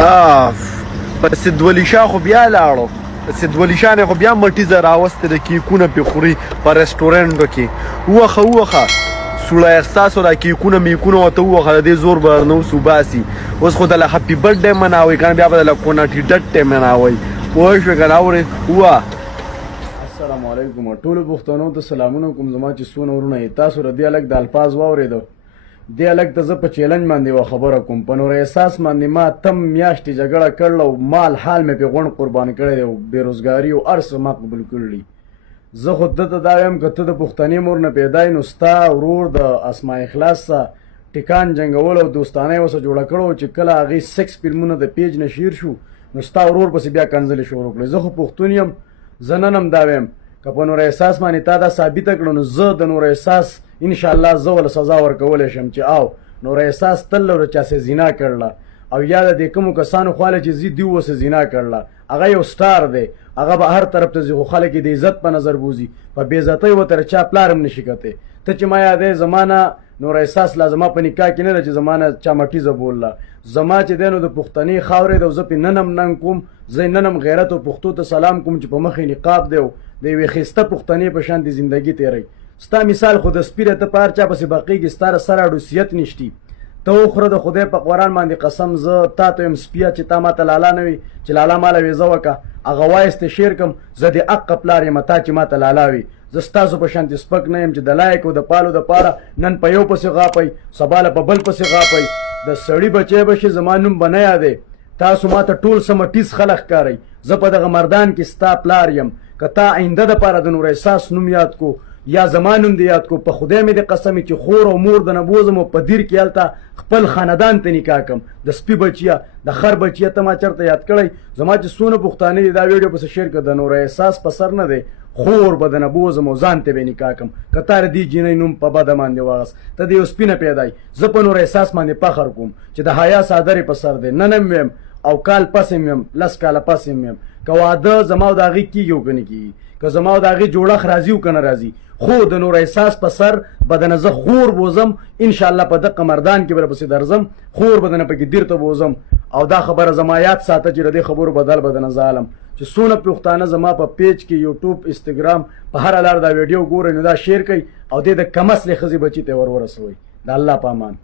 په سیدولي شاه خو بیا لاړو. سیدولي شاه نه خو بیا مټیزه راوستې د کیکونه پې خوري په رسټورنټو کې. ووخه سوړه احساسو دا کیکونه میکونه ورته ووخه د دې زور به نه اوس وباسي. اوس خو دله هپي برډ ډے مناوئ که نه بیا به دله کوناټي ډټ ډے مناوئ. پوه شوې که نه اورې السلام علیکم ټولو پښتنو ته سلامونه کوم. زما چې څونه ورونه یې تاسو د دې هلک د الفاظ واورېدو. دې هلک ته زه په چیلنج باندې یوه خبره کوم. په نور احساس باندې ما تم میاشتې جګړه کړله او مال حال مې پې غونډ قربان کړی دی او بېروزګاري او هر څه ما قبول کړي. زه خو ده ته دا وایم که ته د پښتنې مور نه پیدا یې نو ستا ورور د اسماء اخلاص څخه ټکان جنګول او دوستانه یې ورسره جوړه کړې وه چې کله هغې سکس فلمونه د پیج نه شیر شو نو ستا ورور پسې بیا کنځلې شروع کړې. زه خو پښتون یم، زه نن هم دا وایم که په نور احساس باندې تا دا ثابته کړه نو زه د نور احساس انشاءالله زه وله سزا ورکولی شم چې او نور احساس تل له چا سې زنا کړله او یا د دې کومو کسانو خواله چې زی دي ورسې زنا کړله. هغه یو سټار دی، هغه به هر طرف ته ځي خو خلک یې د عزت په نظر بوځي. په بېعزتۍ ورته چا پلار هم نشي کتی. ته چې ما یادوې زما نه نور احساس لا زما په نکاح کې نه ده چې زما نه چا مټیزه بولله. زما چې دی نو د پښتنې خاورې ده او زه پې نن هم ننګ کوم. زه نن هم غیرت او پښتو ته سلام کوم چې په مخ یې نقاب دی او د یوې ښایسته پښتنې په شان د زندګي تېروي. ستا مثال خو د سپیره ته په هر چا پسې باقیږي، ستا سره حیثیت نشتي. ته وخوره د خدای په قرآن باندې قسم زه تا ته یم سپیه چې تا ما ته لالا نه وي چې لالا ماله ویزه وکړه هغه وایسته شعر کم. زه د حقه پلار یم تا چې ما ته لالا وي. زه ستاسو په شانتې سپک نه یم چې د لایق او د پالو دپاره نن په یو پسې غاپئ سبا له په بل پسې غاپئ. د سړي بچی به شي زما نوم به نه یادې. تاسو ما ته ټول څه مټیز خلق ښکارئ. زه په دغه مردان کې ستا پلار یم. که تا آینده دپاره د نور احساس نوم یاد کو یا زما نوم دې یاد کو په خدای مې د قسمې چې خور او مور د نه بوځم او په دیر کې هلته خپل خاندان ته نکاح کم. د سپي بچیه د خر بچیه ته ما چېرته یاد کړی. زما چې څونه پښتانه دي دا ویډیو پسې شیر کړه د نور احساس په سر نه دی خور به د نه بوځم او ځان ته به یې نکاح کم. که تا د دې جینۍ نوم په بده باندې واغست ته د یو سپینه پیدا یې. زه په نور احساس باندې فخر کوم چې د حیا څادر یې په سر دی. نن هم ویم او کال پس هم ویم 10 کاله پس هم ویم که واده زما او د هغې کېږي او که نه کېږي، که زما او د هغې جوړښت راځي او که نه راځي، خو د نور احساس په سر بدنه زه خور بوزم. انشاءالله په دقه مردان کې به پسې درځم، خور بدنه پکې دیر ته بوزم. او دا خبره زما یاد ساته چې د دې خبرو بدل بدنه ظالم چې څونه پښتانه زما په پیج کې یوټیوب انسټاګرام په هر لار دا ویډیو ګورئ نو دا شیر کوئ او دې د کم اصلې ښځې بچي ته ورسوئ. د الله په امان.